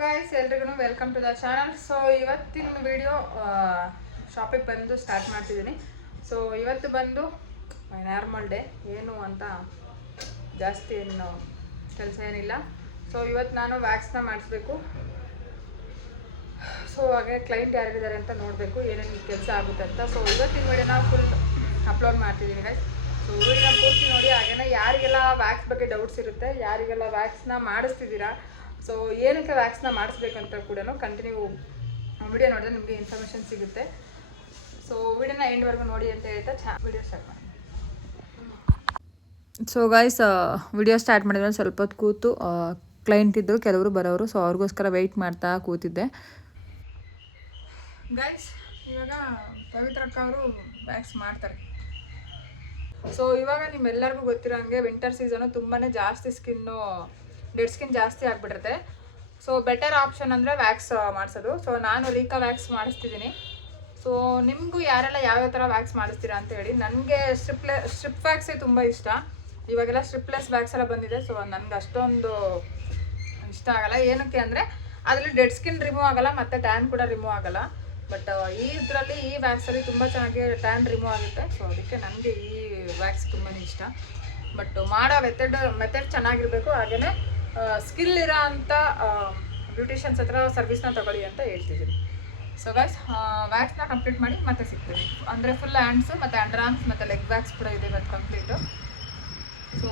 Guys ಎಲ್ರಿಗೂ welcome to the channel so ಇವತ್ತಿನ video ಶಾಪಿಗೆ ಬಂದು ಸ್ಟಾರ್ಟ್ ಮಾಡ್ತಿದ್ದೀನಿ. ಸೊ ಇವತ್ತು ಬಂದು ನಾರ್ಮಲ್ ಡೇ ಏನು ಅಂತ ಜಾಸ್ತಿ ಏನು ಕೆಲಸ ಏನಿಲ್ಲ. ಸೊ ಇವತ್ತು ನಾನು ವ್ಯಾಕ್ಸ್ನ ಮಾಡಿಸ್ಬೇಕು. ಸೊ ಹಾಗೆ ಕ್ಲೈಂಟ್ ಯಾರಿದ್ದಾರೆ ಅಂತ ನೋಡಬೇಕು, ಏನೇನು ಕೆಲಸ ಆಗುತ್ತೆ ಅಂತ. ಸೊ ಇವತ್ತಿನ ವಿಡಿಯೋನ ಫುಲ್ ಅಪ್ಲೋಡ್ ಮಾಡ್ತಿದ್ದೀನಿ ಗಾಯ್ಸ್ ಸೊ ಊರಿನ ಪೂರ್ತಿ ನೋಡಿ, ಹಾಗೇನೆ ಯಾರಿಗೆಲ್ಲ ವ್ಯಾಕ್ಸ್ ಬಗ್ಗೆ ಡೌಟ್ಸ್ ಇರುತ್ತೆ, ಯಾರಿಗೆಲ್ಲ ವ್ಯಾಕ್ಸ್ನ ಮಾಡಿಸ್ತಿದ್ದೀರಾ ಸೊ ಏನಕ್ಕೆ ವ್ಯಾಕ್ಸ್ನ ಮಾಡಿಸ್ಬೇಕಂತ ಕೂಡ ಕಂಟಿನ್ಯೂ ವಿಡಿಯೋ ನೋಡಿದ್ರೆ ನಿಮಗೆ ಇನ್ಫಾರ್ಮೇಷನ್ ಸಿಗುತ್ತೆ. ಸೊ ವಿಡಿಯೋನ ಎಂಡ್ವರೆಗೂ ನೋಡಿ ಅಂತ ಹೇಳ್ತಾ ಚಾ ವಿಡಿಯೋ ಸ್ಟಾರ್ಟ್ ಮಾಡಿ. ಸೊ ಗೈಸ್ ವಿಡಿಯೋ ಸ್ಟಾರ್ಟ್ ಮಾಡಿದ್ರೆ ಸ್ವಲ್ಪ ಹೊತ್ತು ಕೂತು ಕ್ಲೈಂಟ್ ಇದ್ದರು ಕೆಲವರು ಬರೋರು ಸೊ ಅವ್ರಿಗೋಸ್ಕರ ವೆಯ್ಟ್ ಮಾಡ್ತಾ ಕೂತಿದ್ದೆ. ಗೈಸ್ ಇವಾಗ ಪವಿತ್ರಕ್ಕ ಅವರು ವ್ಯಾಕ್ಸ್ ಮಾಡ್ತಾರೆ. ಸೊ ಇವಾಗ ನಿಮ್ಮೆಲ್ಲರಿಗೂ ಗೊತ್ತಿರೋ ಹಂಗೆ ವಿಂಟರ್ ಸೀಸನು ತುಂಬಾ ಜಾಸ್ತಿ ಸ್ಕಿನ್ನು ಡೆಡ್ ಸ್ಕಿನ್ ಜಾಸ್ತಿ ಆಗಿಬಿಡುತ್ತೆ ಸೊ ಬೆಟರ್ ಆಪ್ಷನ್ ಅಂದರೆ ವ್ಯಾಕ್ಸ್ ಮಾಡಿಸೋದು. ಸೊ ನಾನು ರೀಕಾ ವ್ಯಾಕ್ಸ್ ಮಾಡಿಸ್ತಿದ್ದೀನಿ. ಸೊ ನಿಮಗೂ ಯಾರೆಲ್ಲ ಯಾವ್ಯಾವ ಥರ ವ್ಯಾಕ್ಸ್ ಮಾಡಿಸ್ತೀರಾ ಅಂತ ಹೇಳಿ. ನನಗೆ ಸ್ಟ್ರಿಪ್ಲೆ ಸ್ಟ್ರಿಪ್ ವ್ಯಾಕ್ಸೇ ತುಂಬ ಇಷ್ಟ. ಇವಾಗೆಲ್ಲ ಸ್ಟ್ರಿಪ್ಲೆಸ್ ವ್ಯಾಕ್ಸ್ ಎಲ್ಲ ಬಂದಿದೆ. ಸೊ ನನಗೆ ಅಷ್ಟೊಂದು ಇಷ್ಟ ಆಗಲ್ಲ. ಏನಕ್ಕೆ ಅಂದರೆ, ಅದರಲ್ಲಿ ಡೆಡ್ ಸ್ಕಿನ್ ರಿಮೂವ್ ಆಗಲ್ಲ, ಮತ್ತು ಟ್ಯಾನ್ ಕೂಡ ರಿಮೂವ್ ಆಗಲ್ಲ. ಬಟ್ ಈ ಇದರಲ್ಲಿ ಈ ವ್ಯಾಕ್ಸಲ್ಲಿ ತುಂಬ ಚೆನ್ನಾಗಿ ಟ್ಯಾನ್ ರಿಮೂವ್ ಆಗುತ್ತೆ. ಸೊ ಅದಕ್ಕೆ ನನಗೆ ಈ ವ್ಯಾಕ್ಸ್ ತುಂಬಾ ಇಷ್ಟ. ಬಟ್ ಮಾಡೋ ಮೆಥಡ್ ಮೆಥಡ್ ಚೆನ್ನಾಗಿರಬೇಕು. ಹಾಗೆಯೇ ಸ್ಕಿಲ್ ಇರೋ ಅಂಥ ಬ್ಯೂಟಿಷಿಯನ್ಸ್ ಹತ್ರ ಸರ್ವಿಸ್ನ ತಗೊಳ್ಳಿ ಅಂತ ಹೇಳ್ತಿದ್ದೀನಿ ಸೊ ಗೈಸ್ ವ್ಯಾಕ್ಸ್ನ ಕಂಪ್ಲೀಟ್ ಮಾಡಿ ಮತ್ತೆ ಸಿಗ್ತೀವಿ. ಅಂದರೆ ಫುಲ್ ಹ್ಯಾಂಡ್ಸು ಮತ್ತು ಅಂಡರ್ ಆರ್ಮ್ಸ್ ಮತ್ತು ಲೆಗ್ ವ್ಯಾಕ್ಸ್ ಕೂಡ ಇದೆ ಇವತ್ತು ಕಂಪ್ಲೀಟು ಸೊ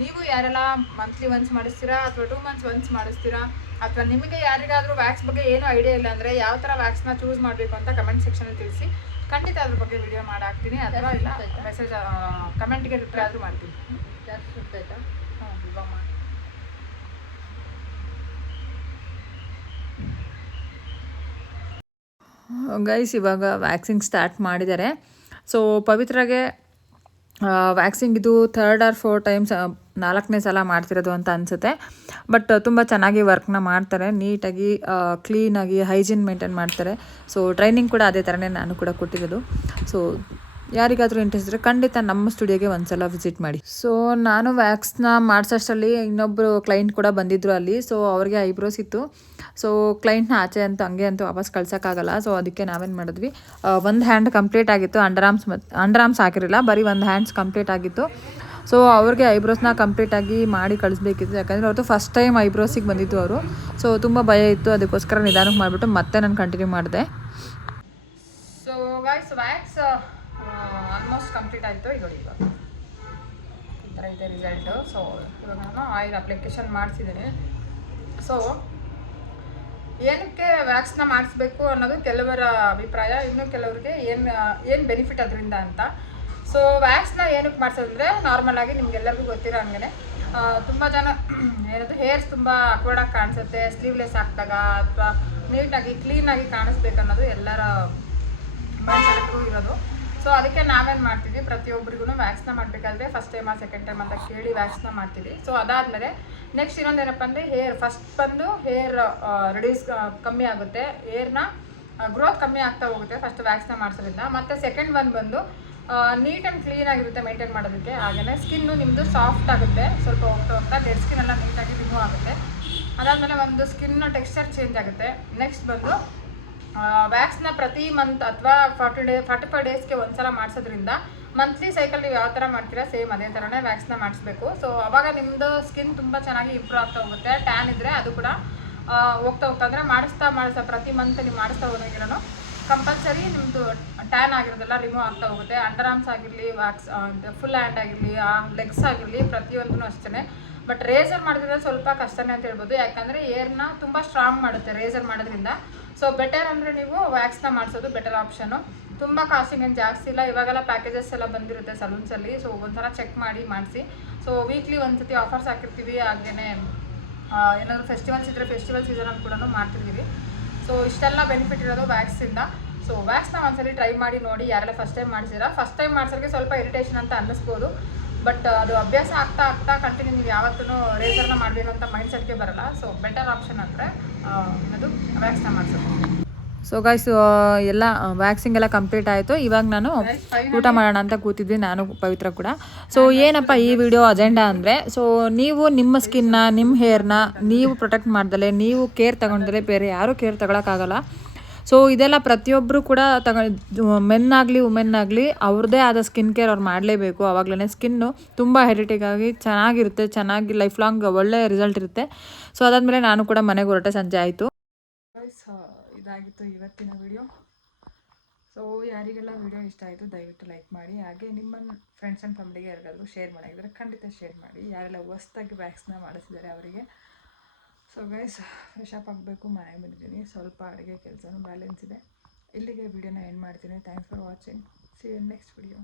ನೀವು ಯಾರೆಲ್ಲ ಮಂತ್ಲಿ ಒನ್ಸ್ ಮಾಡಿಸ್ತೀರಾ ಅಥವಾ ಟೂ ಮಂತ್ಸ್ ಒನ್ಸ್ ಮಾಡಿಸ್ತೀರಾ ಅಥವಾ ನಿಮಗೆ ಯಾರಿಗಾದರೂ ವ್ಯಾಕ್ಸ್ ಬಗ್ಗೆ ಏನೂ ಐಡಿಯಾ ಇಲ್ಲ ಅಂದರೆ ಯಾವ ಥರ ವ್ಯಾಕ್ಸ್ನ ಚೂಸ್ ಮಾಡಬೇಕು ಅಂತ ಕಮೆಂಟ್ ಸೆಕ್ಷನಲ್ಲಿ ತಿಳಿಸಿ. ಖಂಡಿತ ಅದ್ರ ಬಗ್ಗೆ ವಿಡಿಯೋ ಮಾಡಾಕ್ತೀನಿ ಅಥವಾ ಇಲ್ಲ ಮೆಸೇಜ್ ಕಮೆಂಟ್ಗೆ ರಿಪ್ಲೈ ಆದರೂ ಮಾಡ್ತೀನಿ. ಜಾಸ್ತಿ ಸುತ್ತಾಯ್ತಾ ಹ್ಞೂ ಇವಾಗ ಮಾಡಿ ಗೈಸ್ ಇವಾಗ ವ್ಯಾಕ್ಸಿಂಗ್ ಸ್ಟಾರ್ಟ್ ಮಾಡಿದ್ದಾರೆ. ಸೊ ಪವಿತ್ರಗೆ ವ್ಯಾಕ್ಸಿಂಗ್ ಇದು ಥರ್ಡ್ ಆರ್ ಫೋರ್ ಟೈಮ್ಸ್ ನಾಲ್ಕನೇ ಸಲ ಮಾಡ್ತಿರೋದು ಅಂತ ಅನಿಸುತ್ತೆ. ಬಟ್ ತುಂಬ ಚೆನ್ನಾಗಿ ವರ್ಕ್ನ ಮಾಡ್ತಾರೆ. ನೀಟಾಗಿ ಕ್ಲೀನಾಗಿ ಹೈಜೀನ್ ಮೇಂಟೈನ್ ಮಾಡ್ತಾರೆ. ಸೊ ಟ್ರೈನಿಂಗ್ ಕೂಡ ಅದೇ ಥರನೇ ನಾನು ಕೂಡ ಕೊಟ್ಟಿರೋದು. ಸೊ ಯಾರಿಗಾದರೂ ಇಂಟ್ರೆಸ್ಟ್ ಇದ್ದರೆ ಖಂಡಿತ ನಮ್ಮ ಸ್ಟುಡಿಯೋಗೆ ಒಂದ್ಸಲ ವಿಸಿಟ್ ಮಾಡಿ. ಸೊ ನಾನು ವ್ಯಾಕ್ಸ್ನ ಮಾಡಿಸೋಷ್ಟರಲ್ಲಿ ಇನ್ನೊಬ್ಬರು ಕ್ಲೈಂಟ್ ಕೂಡ ಬಂದಿದ್ದರು ಅಲ್ಲಿ. ಸೊ ಅವ್ರಿಗೆ ಐಬ್ರೋಸ್ ಇತ್ತು. ಸೊ ಕ್ಲೈಂಟ್ನ ಆಚೆ ಅಂತೂ ಹಂಗೆ ಅಂತೂ ವಾಪಸ್ ಕಳ್ಸೋಕ್ಕಾಗಲ್ಲ. ಸೊ ಅದಕ್ಕೆ ನಾವೇನು ಮಾಡಿದ್ವಿ? ಒಂದು ಹ್ಯಾಂಡ್ ಕಂಪ್ಲೀಟ್ ಆಗಿತ್ತು. ಅಂಡರ್ ಆರ್ಮ್ಸ್ ಮತ್ತು ಅಂಡರ್ ಆರ್ಮ್ಸ್ ಹಾಕಿರಲಿಲ್ಲ ಬರೀ ಒಂದು ಹ್ಯಾಂಡ್ಸ್ ಕಂಪ್ಲೀಟ್ ಆಗಿತ್ತು. ಸೊ ಅವ್ರಿಗೆ ಐಬ್ರೋಸ್ನ ಕಂಪ್ಲೀಟಾಗಿ ಮಾಡಿ ಕಳಿಸ್ಬೇಕಿತ್ತು. ಯಾಕಂದರೆ ಅವ್ರದ್ದು ಫಸ್ಟ್ ಟೈಮ್ ಐಬ್ರೋಸಿಗೆ ಬಂದಿತ್ತು ಅವರು. ಸೊ ತುಂಬ ಭಯ ಇತ್ತು. ಅದಕ್ಕೋಸ್ಕರ ನಿಧಾನಕ್ಕೆ ಮಾಡಿಬಿಟ್ಟು ಮತ್ತೆ ನಾನು ಕಂಟಿನ್ಯೂ ಮಾಡಿದೆ. ಸೊ ವ್ಯಾಕ್ಸ್ ಆಲ್ಮೋಸ್ಟ್ ಕಂಪ್ಲೀಟ್ ಆಯಿತು. ಈಗ ಇವಾಗ ಈ ಥರ ಇದೆ ರಿಸಲ್ಟು ಸೊ ಇವಾಗ ನಾನು ಆಯಿಲ್ ಅಪ್ಲಿಕೇಶನ್ ಮಾಡಿಸಿದ್ದೀನಿ ಸೊ ಏನಕ್ಕೆ ವ್ಯಾಕ್ಸ್ನ ಮಾಡಿಸ್ಬೇಕು ಅನ್ನೋದು ಕೆಲವರ ಅಭಿಪ್ರಾಯ, ಇನ್ನು ಕೆಲವರಿಗೆ ಏನು ಏನು ಬೆನಿಫಿಟ್ ಅದರಿಂದ ಅಂತ. ಸೊ ವ್ಯಾಕ್ಸ್ನ ಏನಕ್ಕೆ ಮಾಡಿಸೋದಂದರೆ ನಾರ್ಮಲ್ ಆಗಿ ನಿಮ್ಗೆಲ್ಲರಿಗೂ ಗೊತ್ತಿರೋ ಹಂಗೆ ತುಂಬ ಜನ ಏನದು ಹೇರ್ಸ್ ತುಂಬ ಅಕ್ವರ್ಡಾಗಿ ಕಾಣಿಸುತ್ತೆ ಸ್ಲೀವ್ಲೆಸ್ ಹಾಕಿದಾಗ ಅಥವಾ ನೀಟಾಗಿ ಕ್ಲೀನಾಗಿ ಕಾಣಿಸ್ಬೇಕನ್ನೋದು ಎಲ್ಲರ ಮೈಂಡ್ಸೆಟ್ಗೂ ಇರೋದು. ಸೊ ಅದಕ್ಕೆ ನಾವೇನು ಮಾಡ್ತೀವಿ? ಪ್ರತಿಯೊಬ್ಬರಿಗೂ ವ್ಯಾಕ್ಸ್ನ ಮಾಡಬೇಕಾದ್ರೆ ಫಸ್ಟ್ ಟೈಮ್ ಸೆಕೆಂಡ್ ಟೈಮ್ ಅಂತ ಕೇಳಿ ವ್ಯಾಕ್ಸ್ನ ಮಾಡ್ತೀವಿ. ಸೊ ಅದಾದಮೇಲೆ ನೆಕ್ಸ್ಟ್ ಇನ್ನೊಂದು ಏನಪ್ಪ ಅಂದರೆ ಹೇರ್ ಫಸ್ಟ್ ಬಂದು ಹೇರ್ ರಿಡ್ಯೂಸ್ ಕಮ್ಮಿ ಆಗುತ್ತೆ. ಹೇರ್ನ ಗ್ರೋತ್ ಕಮ್ಮಿ ಆಗ್ತಾ ಹೋಗುತ್ತೆ ಫಸ್ಟ್ ವ್ಯಾಕ್ಸ್ನ ಮಾಡಿಸೋದ್ರಿಂದ. ಮತ್ತು ಸೆಕೆಂಡ್ ಒನ್ ಬಂದು ನೀಟ್ ಆ್ಯಂಡ್ ಕ್ಲೀನ್ ಆಗಿರುತ್ತೆ ಮೇಂಟೈನ್ ಮಾಡೋದಕ್ಕೆ. ಹಾಗೆಯೇ ಸ್ಕಿನ್ನು ನಿಮ್ಮದು ಸಾಫ್ಟ್ ಆಗುತ್ತೆ. ಸ್ವಲ್ಪ ಹೋಗ್ತಾ ಹೋಗ್ತಾ ಡೆಡ್ ಸ್ಕಿನ್ ಎಲ್ಲ ನೀಟಾಗಿ ರಿಮೂವ್ ಆಗುತ್ತೆ. ಅದಾದಮೇಲೆ ಒಂದು ಸ್ಕಿನ್ನ ಟೆಕ್ಸ್ಚರ್ ಚೇಂಜ್ ಆಗುತ್ತೆ. ನೆಕ್ಸ್ಟ್ ಬಂದು ವ್ಯಾಕ್ಸ್ನ ಪ್ರತಿ ಮಂತ್ ಅಥವಾ ಫಾರ್ಟಿ ಡೇ ಫಾರ್ಟಿ ಫೈವ್ ಡೇಸ್ಗೆ ಒಂದ್ಸಲ ಮಾಡಿಸೋದ್ರಿಂದ ಮಂತ್ಲಿ ಸೈಕಲ್ ನೀವು ಯಾವ ಥರ ಮಾಡ್ತೀರಾ ಸೇಮ್ ಅದೇ ಥರನೇ ವ್ಯಾಕ್ಸ್ನ ಮಾಡಿಸ್ಬೇಕು. ಸೊ ಅವಾಗ ನಿಮ್ಮದು ಸ್ಕಿನ್ ತುಂಬ ಚೆನ್ನಾಗಿ ಇಂಪ್ರೂವ್ ಆಗ್ತಾ ಹೋಗುತ್ತೆ ಟ್ಯಾನ್ ಇದ್ದರೆ ಅದು ಕೂಡ ಹೋಗ್ತಾ ಹೋಗ್ತಾ ಅಂದರೆ ಮಾಡಿಸ್ತಾ ಮಾಡಿಸ್ತಾ ಪ್ರತಿ ಮಂತ್ ನೀವು ಮಾಡಿಸ್ತಾ ಹೋದಾಗಿರೋನು ಕಂಪಲ್ಸರಿ ನಿಮ್ಮದು ಟ್ಯಾನ್ ಆಗಿರೋದೆಲ್ಲ ರಿಮೂವ್ ಆಗ್ತಾ ಹೋಗುತ್ತೆ. ಅಂಡರ್ ಆರ್ಮ್ಸ್ ಆಗಿರಲಿ ವ್ಯಾಕ್ಸ್ ಫುಲ್ ಹ್ಯಾಂಡ್ ಆಗಿರಲಿ ಲೆಗ್ಸ್ ಆಗಿರಲಿ ಪ್ರತಿಯೊಂದೂ ಅಷ್ಟೇ ಬಟ್ ರೇಸರ್ ಮಾಡಿದ್ರೆ ಸ್ವಲ್ಪ ಕಷ್ಟನೇ ಅಂತ ಹೇಳ್ಬೋದು. ಯಾಕಂದರೆ ಏರ್ನ ತುಂಬ ಸ್ಟ್ರಾಂಗ್ ಮಾಡುತ್ತೆ ರೇಸರ್ ಮಾಡೋದ್ರಿಂದ. ಸೊ ಬೆಟರ್ ಅಂದರೆ ನೀವು ವ್ಯಾಕ್ಸ್ನ ಮಾಡಿಸೋದು ಬೆಟರ್ ಆಪ್ಷನು ತುಂಬ ಕಾಸ್ಟಿಂಗ್ ಏನು ಜಾಸ್ತಿ ಇಲ್ಲ. ಇವಾಗೆಲ್ಲ ಪ್ಯಾಕೇಜಸ್ ಎಲ್ಲ ಬಂದಿರುತ್ತೆ ಸಲೂನ್ಸಲ್ಲಿ ಸೊ ಒಂಥರ ಚೆಕ್ ಮಾಡಿ, ಮಾಡಿಸಿ. ಸೊ ವೀಕ್ಲಿ ಒಂದ್ಸತಿ ಆಫರ್ಸ್ ಹಾಕಿರ್ತೀವಿ. ಹಾಗೇ ಏನಾದರೂ ಫೆಸ್ಟಿವಲ್ಸ್ ಇದ್ದರೆ ಫೆಸ್ಟಿವಲ್ ಸೀಸನಲ್ಲಿ ಕೂಡ ಮಾಡ್ತಿರ್ತೀವಿ. ಸೊ ಇಷ್ಟೆಲ್ಲ ಬೆನಿಫಿಟ್ ಇರೋದು ವ್ಯಾಕ್ಸಿಂದ ಸೊ ವ್ಯಾಕ್ಸ್ನ ಒಂದ್ಸಲಿ ಟ್ರೈ ಮಾಡಿ ನೋಡಿ. ಯಾರೆಲ್ಲ ಫಸ್ಟ್ ಟೈಮ್ ಮಾಡ್ಸೀರಾ ಫಸ್ಟ್ ಟೈಮ್ ಮಾಡ್ಸೋರಿಗೆ ಸ್ವಲ್ಪ ಇರಿಟೇಷನ್ ಅಂತ ಅನ್ನಿಸ್ಬೋದು. ಬಟ್ ಅದು ಅಭ್ಯಾಸ ಆಗ್ತಾ ಆಗ್ತಾ ಕಂಟಿನ್ಯೂ ನೀವು ಯಾವತ್ತೂ ರೇಸರ್ನ ಮಾಡಬೇಕು ಅಂತ ಮೈಂಡ್ ಸೆಟ್ಗೆ ಬರಲ್ಲ. ಸೊ ಬೆಟರ್ ಆಪ್ಷನ್ ಅಂದರೆ ಅದು ವ್ಯಾಕ್ಸಿನ ಮಾಡಿಸೋದು. ಸೊ ಗೈಸ್ ಎಲ್ಲ ವ್ಯಾಕ್ಸಿಂಗ್ ಎಲ್ಲ ಕಂಪ್ಲೀಟ್ ಆಯಿತು. ಇವಾಗ ನಾನು ಊಟ ಮಾಡೋಣ ಅಂತ ಕೂತಿದ್ವಿ ನಾನು ಪವಿತ್ರ ಕೂಡ. ಸೊ ಏನಪ್ಪ ಈ ವಿಡಿಯೋ ಅಜೆಂಡಾ ಅಂದರೆ ಸೊ ನೀವು ನಿಮ್ಮ ಸ್ಕಿನ್ನ ನಿಮ್ಮ ಹೇರ್ನ ನೀವು ಪ್ರೊಟೆಕ್ಟ್ ಮಾಡ್ದಲೆ ನೀವು ಕೇರ್ ತಗೊಂಡ್ರೆ ಬೇರೆ ಯಾರೂ ಕೇರ್ ತಗೊಳಕ್ಕಾಗಲ್ಲ. ಸೊ ಇದೆಲ್ಲ ಪ್ರತಿಯೊಬ್ಬರು ಕೂಡ ತಗ ಮೆನ್ ಆಗಲಿ ವುಮೆನ್ ಆಗಲಿ ಅವ್ರದ್ದೇ ಆದ ಸ್ಕಿನ್ ಕೇರ್ ಅವ್ರು ಮಾಡಲೇಬೇಕು. ಆವಾಗಲೇ ಸ್ಕಿನ್ನು ತುಂಬ ಹೆರಿಟೇಜ್ ಆಗಿ ಚೆನ್ನಾಗಿರುತ್ತೆ, ಚೆನ್ನಾಗಿ ಲೈಫ್ ಲಾಂಗ್ ಒಳ್ಳೆಯ ರಿಸಲ್ಟ್ ಇರುತ್ತೆ. ಸೊ ಅದಾದಮೇಲೆ ನಾನು ಕೂಡ ಮನೆಗೆ ಹೊರಟೆ ಸಂಜೆ ಆಯಿತು. ಇದಾಗಿತ್ತು ಇವತ್ತಿನ ವಿಡಿಯೋ ಸೊ ಯಾರಿಗೆಲ್ಲ ವಿಡಿಯೋ ಇಷ್ಟ ಆಯಿತು, ದಯವಿಟ್ಟು ಲೈಕ್ ಮಾಡಿ. ಹಾಗೆ ನಿಮ್ಮ ಫ್ರೆಂಡ್ಸ್ ಆ್ಯಂಡ್ ಫ್ಯಾಮಿಲಿಗೆ ಯಾರಿಗಾದರೂ ಶೇರ್ ಮಾಡಿದರೆ ಖಂಡಿತ ಶೇರ್ ಮಾಡಿ. ಯಾರೆಲ್ಲ ಹೊಸ್ದಾಗಿ ವ್ಯಾಕ್ಸಿನ ಮಾಡಿಸಿದ್ದಾರೆ ಅವರಿಗೆ. ಸೊ ಗೈಸ್ ಫ್ರೆಶ್ ಅಪ್ ಆಗಬೇಕು, ಮನೆಗೆ ಬಂದಿದ್ದೀನಿ. ಸ್ವಲ್ಪ ಅಡುಗೆ ಕೆಲಸನೂ ಬ್ಯಾಲೆನ್ಸ್ ಇದೆ. ಇಲ್ಲಿಗೆ ವಿಡಿಯೋನ ಎಂಡ್ ಮಾಡ್ತೀನಿ. Thanks for watching see next video